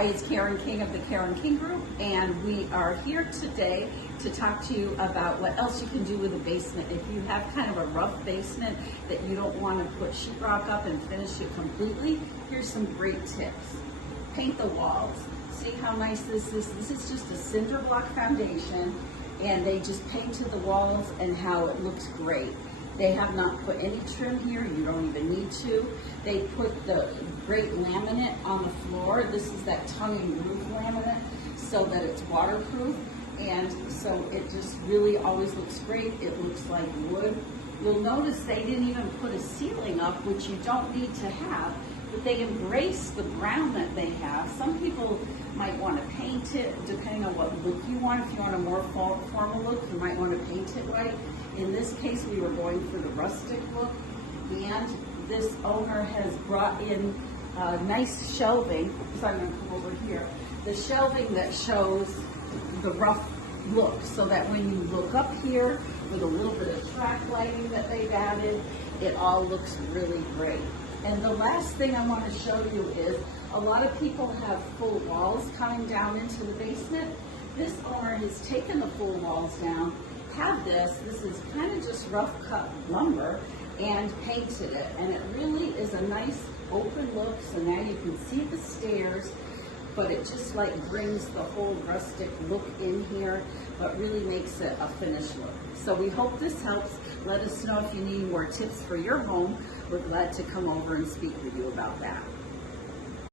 Hi, it's Karen King of the Karen King Group, and we are here today to talk to you about what else you can do with a basement. If you have kind of a rough basement that you don't want to put sheetrock up and finish it completely, here's some great tips. Paint the walls. See how nice this is? This is just a cinder block foundation, and they just painted the walls and how it looks great. They have not put any trim here, you don't even need to. They put the great laminate on the floor. This is that tongue and groove laminate so that it's waterproof, and so it just really always looks great. It looks like wood. You'll notice they didn't even put a ceiling up, which you don't need to have, but they embrace the brown that they have. Some people might want to paint it depending on what look you want. If you want a more formal look, you might want to paint it white. In this case, we were going for the rustic look, and this owner has brought in nice shelving. So I'm going to come over here. The shelving that shows the rough look, so that when you look up here with a little bit of track lighting that they've added, it all looks really great. And the last thing I want to show you is a lot of people have full walls coming down into the basement. This owner has taken the full walls down, have this is kind of just rough cut lumber, and painted it. And it really is a nice open look, so now you can see the stairs, but it just like brings the whole rustic look in here, but really makes it a finished look. So we hope this helps. Let us know if you need more tips for your home. We're glad to come over and speak with you about that.